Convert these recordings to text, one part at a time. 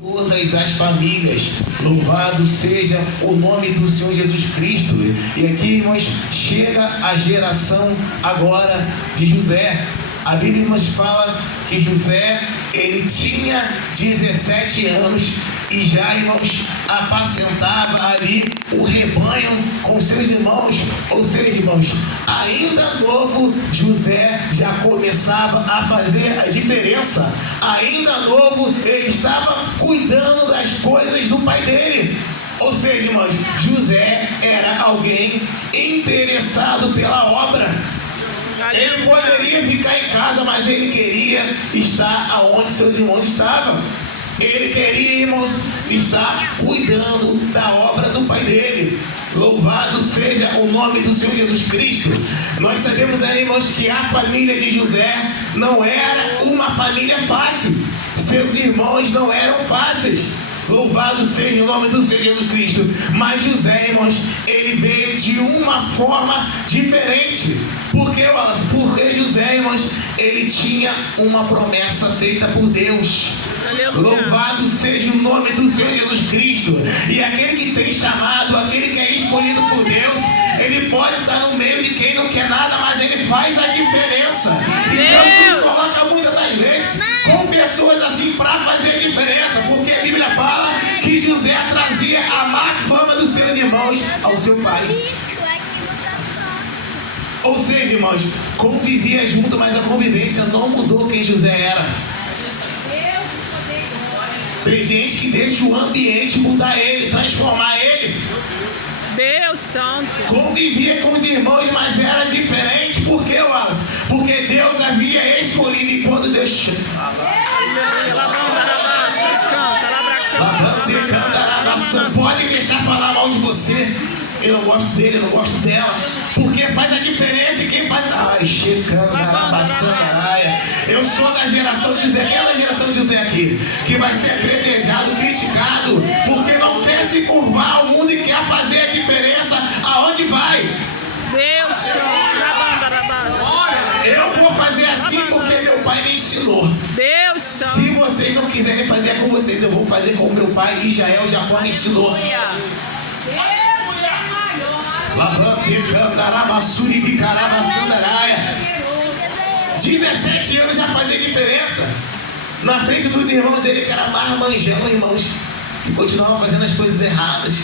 Todas as famílias, louvado seja o nome do Senhor Jesus Cristo. E aqui, irmãos, chega a geração agora de José. A Bíblia nos fala que José, ele tinha 17 anos e já, irmãos, apacentava ali o rebanho com seus irmãos. Ou seja, irmãos, ainda novo, José já começava a fazer a diferença. Ainda novo, ele estava cuidando das coisas do pai dele. Ou seja, irmãos, José era alguém interessado pela obra. Ele poderia ficar em casa, mas ele queria estar aonde seus irmãos estavam. Ele queria, irmãos, estar cuidando da obra do pai dele. Louvado seja o nome do Senhor Jesus Cristo. Nós sabemos aí, irmãos, que a família de José não era uma família fácil. Seus irmãos não eram fáceis. Louvado seja o nome do Senhor Jesus Cristo. Mas José, irmãos, ele veio de uma forma diferente. Por quê, Wallace? Porque José, irmãos, ele tinha uma promessa feita por Deus. Louvado seja o nome do Senhor Jesus Cristo. E aquele que tem chamado, aquele que é escolhido por Deus, ele pode estar no meio de quem não quer nada, mas ele faz a diferença. Então Deus coloca muitas das vezes com pessoas assim para fazer a diferença, porque a Bíblia fala que José trazia a má fama dos seus irmãos ao seu pai. Ou seja, irmãos, convivia junto, mas a convivência não mudou quem José era. Tem gente que deixa o ambiente mudar ele, transformar ele. Deus santo. Convivia com os irmãos, mas era diferente. Por quê, Wallace? Porque Deus havia escolhido. E quando Deus pode deixar falar mal de você. Eu não gosto dele, eu não gosto dela. Porque faz a diferença. E quem faz. Ai, checando, eu sou da geração de José. Quem é da geração de José aqui? Que vai ser apedrejado, criticado, porque não quer se curvar ao mundo e quer fazer a diferença aonde vai. Deus santo. Eu vou fazer assim porque meu pai me ensinou. Deus santo. Se vocês não quiserem fazer com vocês, eu vou fazer com o meu pai. Israel Jacó me ensinou. 17 anos já fazia diferença na frente dos irmãos dele, que era marmanjão, irmãos, que continuava fazendo as coisas erradas.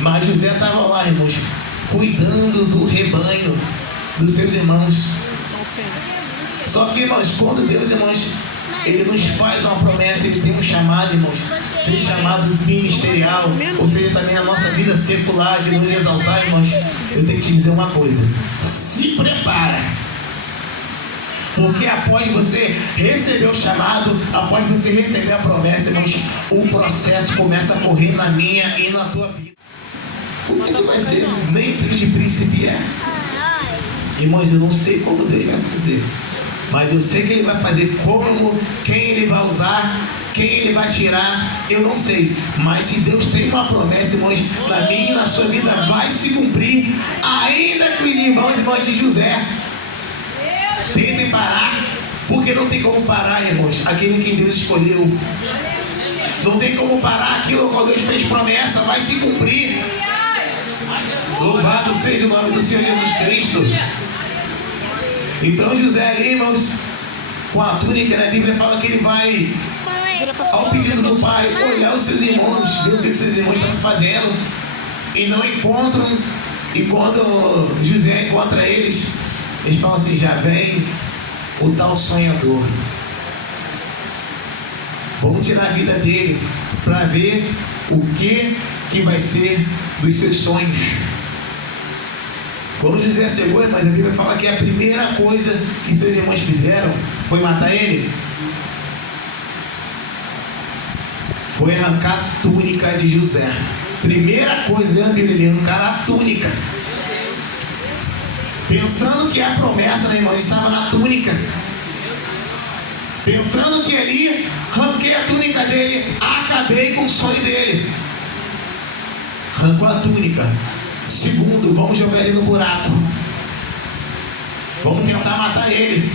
Mas José estava lá, irmãos, cuidando do rebanho dos seus irmãos. Só que, irmãos, quando Deus, irmãos, ele nos faz uma promessa, ele tem um chamado, irmãos, seja chamado ministerial, ou seja, também na nossa vida secular, de nos exaltar, irmãos, eu tenho que te dizer uma coisa: se prepara, porque após você receber o chamado, após você receber a promessa, irmãos, o processo começa a correr na minha e na tua vida. O que vai ser? Nem filho de príncipe é. Irmãos, eu não sei como Deus vai fazer, mas eu sei que ele vai fazer. Como, quem ele vai usar, quem ele vai tirar, eu não sei. Mas se Deus tem uma promessa, irmãos, na minha e na sua vida, vai se cumprir. Ainda que os irmãos e irmãs de José tentem parar, porque não tem como parar, irmãos, aquele que Deus escolheu. Não tem como parar aquilo que Deus fez promessa, vai se cumprir. Louvado seja o nome do Senhor Jesus Cristo. Então José ali, irmãos, com a túnica, né, a Bíblia fala que ele vai, ao pedido do pai, olhar os seus irmãos, ver o que os seus irmãos estão fazendo, e não encontram. E quando José encontra eles falam assim: já vem o tal sonhador. Vamos tirar a vida dele para ver o que vai ser dos seus sonhos. Quando José chegou, mas a Bíblia fala que a primeira coisa que seus irmãos fizeram foi matar ele. Foi arrancar a túnica de José. Primeira coisa dentro da Bíblia, arrancar a túnica. Pensando que a promessa, né, irmão, estava na túnica. Pensando que ali, arranquei a túnica dele, acabei com o sonho dele. Arrancou a túnica. Segundo, vamos jogar ele no buraco. Vamos tentar matar ele.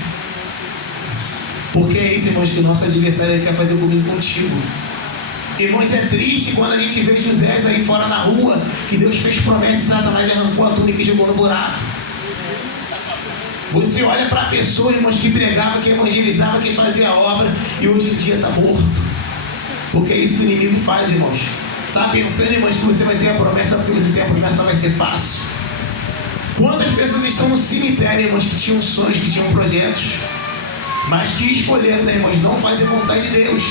Porque é isso, irmãos, que o nosso adversário ele quer fazer comigo e contigo. Irmãos, é triste quando a gente vê José aí fora na rua, que Deus fez promessa e Satanás arrancou a túnica e jogou no buraco. Você olha para a pessoa, irmãos, que pregava, que evangelizava, que fazia a obra, e hoje em dia está morto. Porque é isso que o inimigo faz, irmãos. Está pensando, irmãos, que você vai ter a promessa, porque você tem a promessa, vai ser fácil. Quantas pessoas estão no cemitério, irmãos, que tinham sonhos, que tinham projetos, mas que escolheram, né, irmãos, não fazer a vontade de Deus,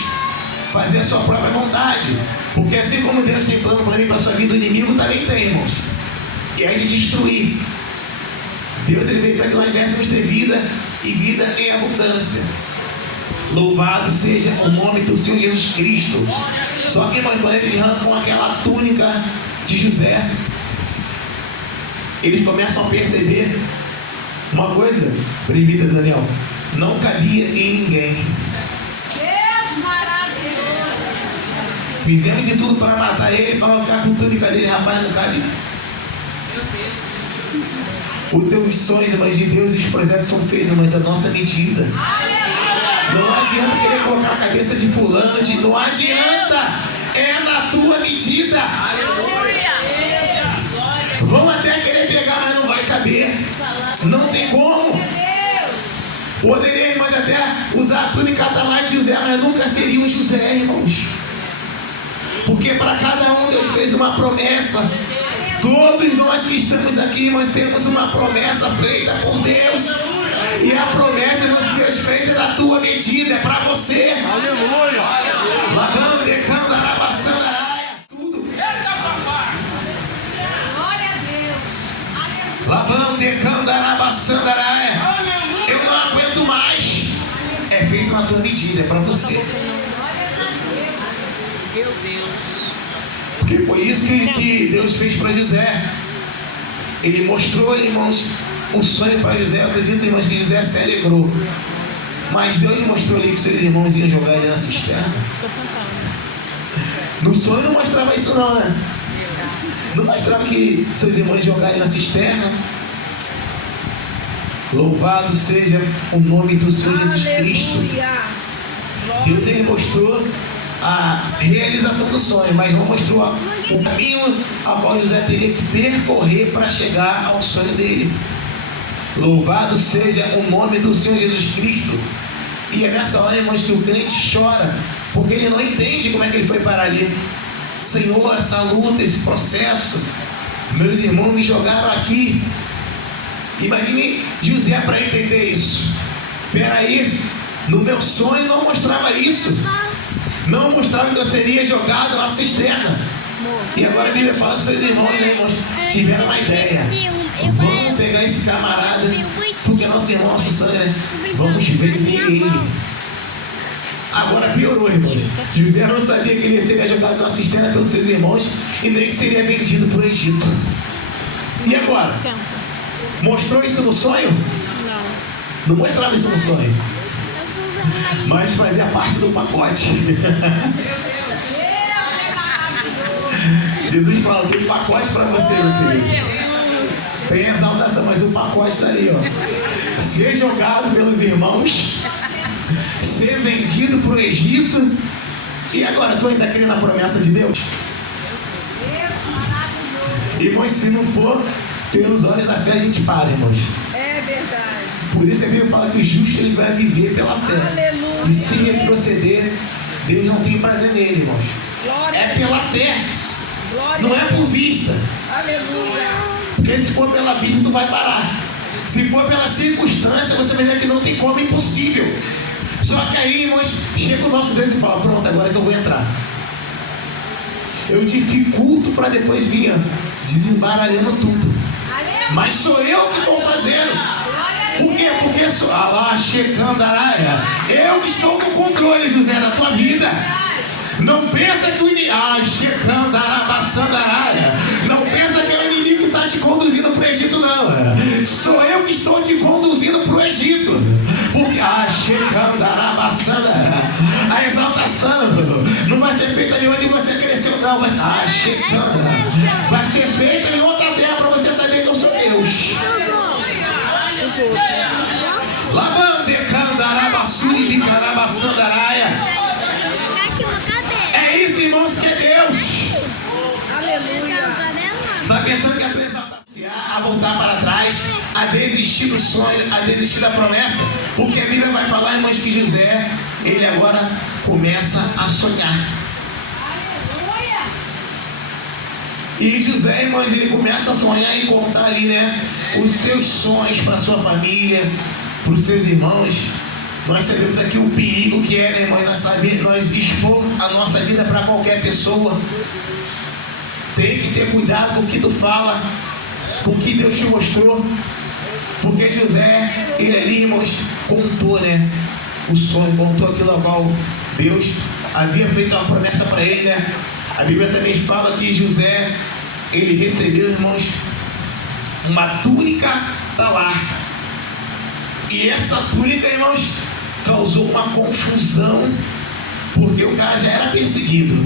fazer a sua própria vontade. Porque assim como Deus tem plano para mim, para a sua vida, o inimigo também tem, irmãos. E é de destruir. Deus ele veio para que nós viéssemos ter vida e vida em abundância. Louvado seja o nome do Senhor Jesus Cristo. Só que, irmãos, quando eles arrancam aquela túnica de José, eles começam a perceber uma coisa, presbítero Daniel, não cabia em ninguém. Deus maravilhoso. Fizemos de tudo para matar ele, para arrancar com a túnica dele, rapaz, não cabe. Os teus sonhos, irmãs, de Deus e os projetos são feitos, mas a nossa medida. Não adianta querer colocar a cabeça de fulano, não adianta. É na tua medida. Vão até querer pegar, mas não vai caber. Não tem como. Poderia, irmãos, até usar a túnica lá de José, mas nunca seria um José, irmãos. Porque para cada um Deus fez uma promessa. Todos nós que estamos aqui, irmãos, temos uma promessa feita por Deus. E a promessa, irmãos, que Deus fez é da tua medida, é para você. Aleluia! Labando, decando, arabaçando, araia, tudo. Glória a Deus. Labando, decando, arabaçando, araia. Eu não aguento mais. É feito na tua medida, é para você. Meu Deus. Porque foi isso que Deus fez para José. Ele mostrou, irmãos, um sonho para José. Eu acredito, irmãos, que José se alegrou. Mas Deus mostrou ali que seus irmãos iam jogar ele na cisterna. No sonho não mostrava isso não, né? Não mostrava que seus irmãos jogarem na cisterna. Louvado seja o nome do Senhor Jesus Cristo. Deus ele mostrou a realização do sonho, mas não mostrou o caminho ao qual José teria que percorrer para chegar ao sonho dele. Louvado seja o nome do Senhor Jesus Cristo. E é nessa hora, irmãos, que o crente chora, porque ele não entende como é que ele foi parar ali. Senhor, essa luta, esse processo, meus irmãos me jogaram aqui. Imagine José para entender isso. Peraí, no meu sonho não mostrava isso. Não mostrava que eu seria jogado na cisterna. E agora a Bíblia fala que seus irmãos, né, irmãos, tiveram uma ideia. Vamos pegar esse camarada, porque é nosso irmão, nosso sangue, né? Vamos vender ele. Agora piorou, irmão. José não sabia que ele seria jogado na cisterna pelos seus irmãos e nem que seria vendido para o Egito. E agora? Mostrou isso no sonho? Não mostrava isso no sonho. Mas fazia parte do pacote. Jesus fala, tem pacote para você, meu querido. Tem exaltação, mas o pacote está ali, ó. Ser jogado pelos irmãos, ser vendido para o Egito. E agora, tu ainda crê na promessa de Deus? Irmãos, se não for pelos olhos da fé, a gente para, irmãos. É verdade. Por isso que a Bíblia fala que o justo ele vai viver pela fé. Aleluia. E se retroceder, Deus não tem prazer nele, irmãos. Glória É pela fé, Glória não é por vista. Aleluia. Porque se for pela vista, tu vai parar. Se for pela circunstância, você vai ver que não tem como, é impossível. Só que aí, irmãos, chega o nosso Deus e fala, pronto, agora que eu vou entrar. Eu dificulto para depois vir desembaralhando tudo. Mas sou eu que estou fazendo. Por quê? Porque sou lá chegando araia. Eu que estou no controle, José, da tua vida. Não pensa que o inimigo. Chegando arabaçando araia. Não pensa que é o inimigo que está te conduzindo para o Egito, não. Sou eu que estou te conduzindo para o Egito. Porque chegando arabaçando araia. A exaltação não vai ser feita de onde você cresceu, não. Mas chegando. Vai ser feita em outra terra para você saber que eu sou Deus. Lavande, candarabaçuri, Sandaraia. É isso, irmãos, que é Deus. Aleluia. Está pensando que a tua exaltação a voltar para trás, a desistir do sonho, a desistir da promessa? Porque a Bíblia vai falar, irmãos, que José, ele agora começa a sonhar. E José, irmãos, ele começa a sonhar e contar ali, né, os seus sonhos para sua família, para os seus irmãos. Nós sabemos aqui o perigo que é, né, irmãos, nós expor a nossa vida para qualquer pessoa. Tem que ter cuidado com o que tu fala, com o que Deus te mostrou. Porque José, ele ali, irmãos, contou, né, o sonho, contou aquilo ao qual Deus havia feito uma promessa para ele, né? A Bíblia também fala que José, ele recebeu, irmãos, uma túnica talar. E essa túnica, irmãos, causou uma confusão, porque o cara já era perseguido.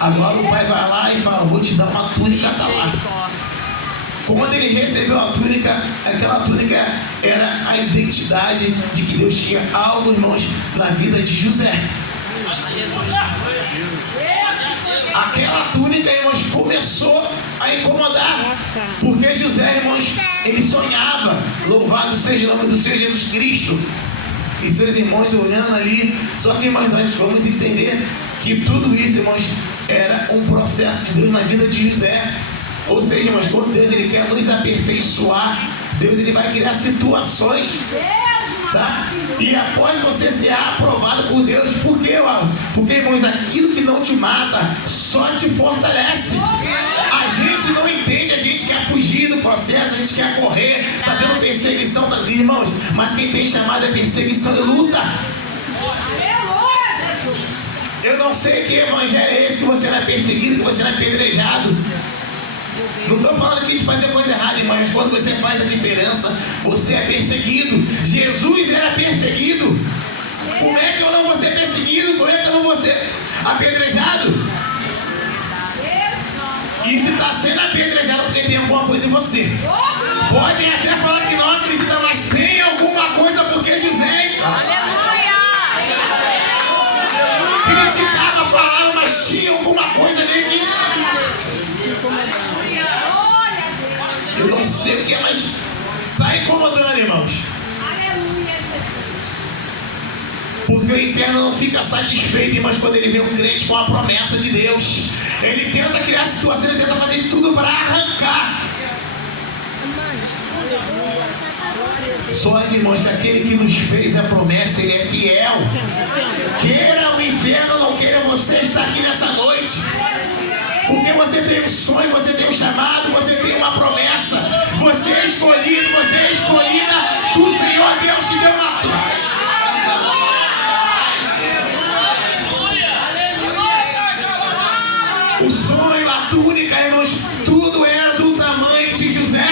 Agora o pai vai lá e fala: vou te dar uma túnica talar. Quando ele recebeu a túnica, aquela túnica era a identidade de que Deus tinha algo, irmãos, na vida de José. Aquela túnica, irmãos, começou a incomodar, porque José, irmãos, ele sonhava. Louvado seja o nome do Senhor Jesus Cristo. E seus irmãos olhando ali. Só que, irmãos, nós vamos entender que tudo isso, irmãos, era um processo de Deus na vida de José. Ou seja, irmãos, quando Deus ele quer nos aperfeiçoar, Deus ele vai criar situações, tá? E após você ser aprovado por Deus, por quê, Wallace? Porque, irmãos, aquilo que não te mata só te fortalece. A gente não entende, a gente quer fugir do processo, a gente quer correr, tá tendo perseguição, tá, irmãos, mas quem tem chamado é perseguição e luta. Eu não sei que evangelho é esse que você não é perseguido, que você não é apedrejado. Não estou falando aqui de fazer coisa errada, irmãos, mas quando você faz a diferença, você é perseguido. Jesus era perseguido. Como é que eu não vou ser perseguido? Como é que eu não vou ser apedrejado? E se está sendo apedrejado porque tem alguma coisa em você. Podem até falar que não acreditam, mas tem alguma coisa, porque José criticava, falava, mas tinha alguma coisa nele que... Eu não sei o que é, mas está incomodando, irmãos. Porque o inferno não fica satisfeito, irmãos, quando ele vê um crente com a promessa de Deus. Ele tenta criar situação, ele tenta fazer de tudo para arrancar. Só que, irmãos, que aquele que nos fez a promessa, ele é fiel. Queira o inferno ou não queira, você está aqui nessa noite. Porque você tem um sonho, você tem um chamado, você tem uma promessa. Você é escolhido, você é escolhida do Senhor. Deus te deu uma... O sonho, a túnica, irmãos, tudo era do tamanho de José.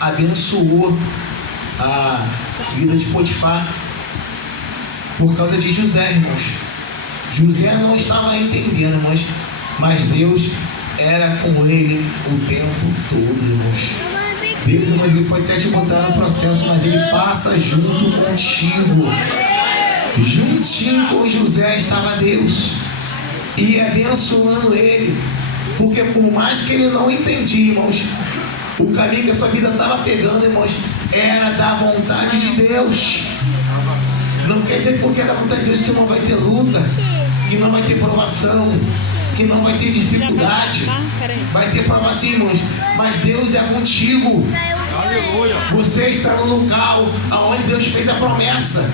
Abençoou a vida de Potifar por causa de José, irmãos. José não estava entendendo, irmãos, mas Deus era com ele o tempo todo, irmãos. Deus, irmãos, ele pode até te botar no processo, mas ele passa junto contigo. Juntinho com José estava Deus, e abençoando ele, porque por mais que ele não entendia, irmãos, o caminho que a sua vida estava pegando, irmãos, era da vontade de Deus. Não quer dizer que porque é da vontade de Deus que não vai ter luta, que não vai ter provação, que não vai ter dificuldade. Vai ter provação, irmãos, mas Deus é contigo. Aleluia. Você está no local aonde Deus fez a promessa.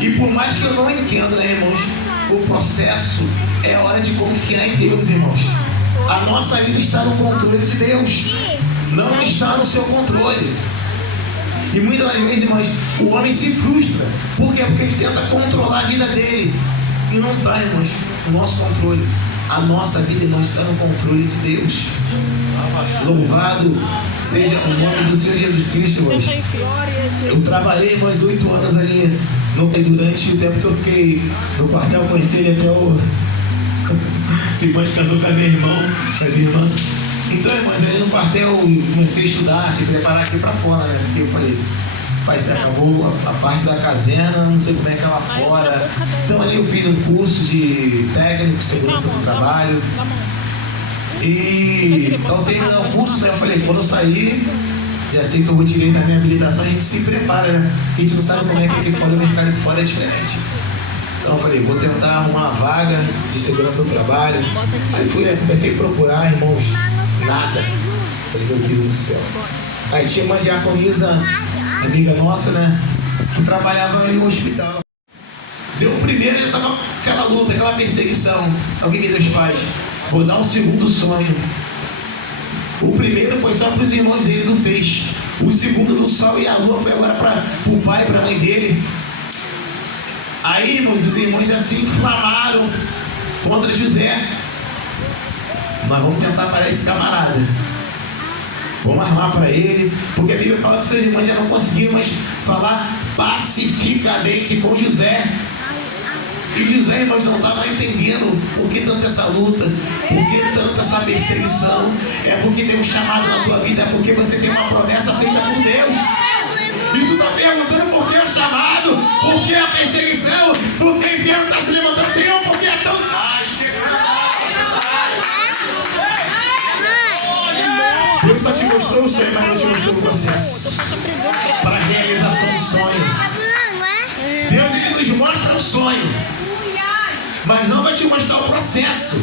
E por mais que eu não entenda, né, irmãos, o processo é hora de confiar em Deus, irmãos. A nossa vida está no controle de Deus, não está no seu controle. E muitas das vezes, irmãos, o homem se frustra. Por quê? Porque ele tenta controlar a vida dele. E não está, irmãos, no nosso controle. A nossa vida, irmãos, está no controle de Deus. Louvado seja o nome do Senhor Jesus Cristo, irmãos. Eu trabalhei, irmãos, 8 anos ali. Durante o tempo que eu fiquei no quartel, eu conheci ele até o... Esse irmão casou com a minha irmã. Então, irmãos, ali no quartel eu comecei a estudar, se preparar aqui para fora, né? Porque eu falei, acabou a parte da casena, não sei como é que é lá fora. Então ali eu fiz um curso de técnico de segurança do trabalho. E então terminou o curso, né? Eu falei, quando eu sair, e assim que eu retirei da minha habilitação, a gente se prepara, né? A gente não sabe como é que aqui fora, o mercado aqui fora é diferente. Então eu falei, vou tentar arrumar uma vaga de segurança do trabalho. Aí fui, né? Comecei a procurar, irmãos, nada. Falei, meu Deus do céu. Aí tinha uma diaconisa, amiga nossa, né? Que trabalhava em um hospital. Deu o primeiro, ele estava aquela luta, aquela perseguição. O que Deus faz? Vou dar um segundo sonho. O primeiro foi só para os irmãos dele do Fez. O segundo do Sol e a Lua foi agora para o pai e para a mãe dele. Aí, irmãos, os irmãos já se inflamaram contra José. Nós vamos tentar parar esse camarada. Vamos armar para ele, porque a Bíblia fala que seus irmãos já não conseguiam mais falar pacificamente com José. E José, irmãos, não estava entendendo por que tanta essa luta, por que tanta essa perseguição. É porque tem um chamado na tua vida, é porque você tem uma promessa feita por Deus. E tu está perguntando por que o chamado, por que a perseguição, por que o inferno está se levantando, Senhor, por que é tão... Deus só te mostrou o sonho, mas não te mostrou o processo para a realização do sonho. Deus, ele nos mostra o sonho, mas não vai te mostrar o processo.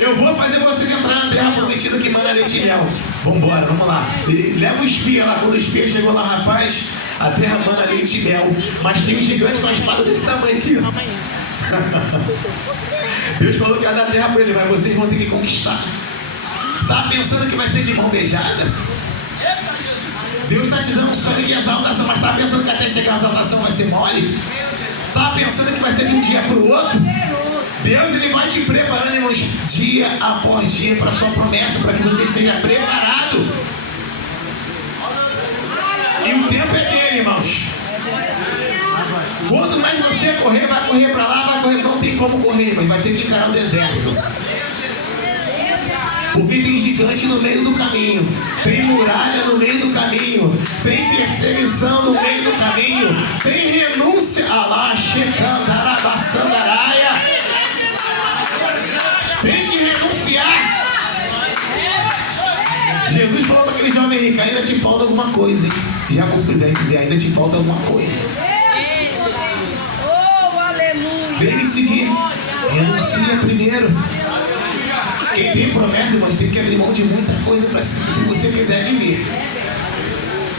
Eu vou fazer vocês entrar na terra prometida que mana leite e mel. Vambora, vamos lá. Leva o espia lá. Quando o espia chegou lá, rapaz, a terra mana leite e mel. Mas tem um gigante com uma espada desse tamanho aqui. Deus falou que ia dar terra para ele, mas vocês vão ter que conquistar. Tá pensando que vai ser de mão beijada? Deus está te dando um sonho de exaltação, mas tá pensando que até chegar a exaltação vai ser mole? Tá pensando que vai ser de um dia para o outro? Deus, ele vai te preparando, irmãos, dia após dia para a sua promessa, para que você esteja preparado. E o tempo é dele, irmãos. Quanto mais você correr, vai correr para lá, vai correr, não tem como correr, mas vai ter que encarar o deserto. Porque tem gigante no meio do caminho, tem muralha no meio do caminho, tem perseguição no meio do caminho, tem renúncia, alá, checandarabasandaraia. Tem que renunciar. Jesus falou para aquele jovem rico, ainda te falta alguma coisa, hein? Já cumpri, ainda te falta alguma coisa. Vem me seguir, renuncia primeiro. Quem tem promessa, irmãos, tem que abrir mão de muita coisa para si, se você quiser viver.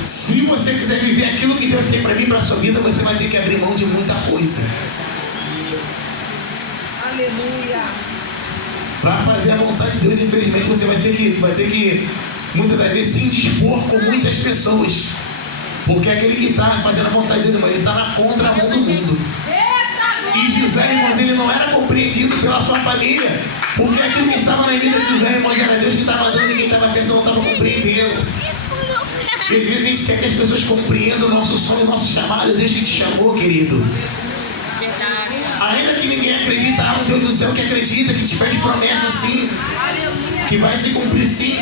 Se você quiser viver aquilo que Deus tem para mim, para a sua vida, você vai ter que abrir mão de muita coisa. Aleluia. Para fazer a vontade de Deus, infelizmente, você vai ter que muitas das vezes se indispor com muitas pessoas. Porque aquele que está fazendo a vontade de Deus, irmão, ele está na contramão do mundo. E José, irmãos, ele não era compreendido pela sua família. Porque aquilo que estava na vida de José, irmãos, era Deus que estava dando e quem estava perto não estava compreendendo. E às vezes a gente quer que as pessoas compreendam o nosso sonho, o nosso chamado. É Deus que te chamou, querido. Ainda que ninguém acredita, há um Deus do céu que acredita, que te fez promessa sim, que vai se cumprir sim.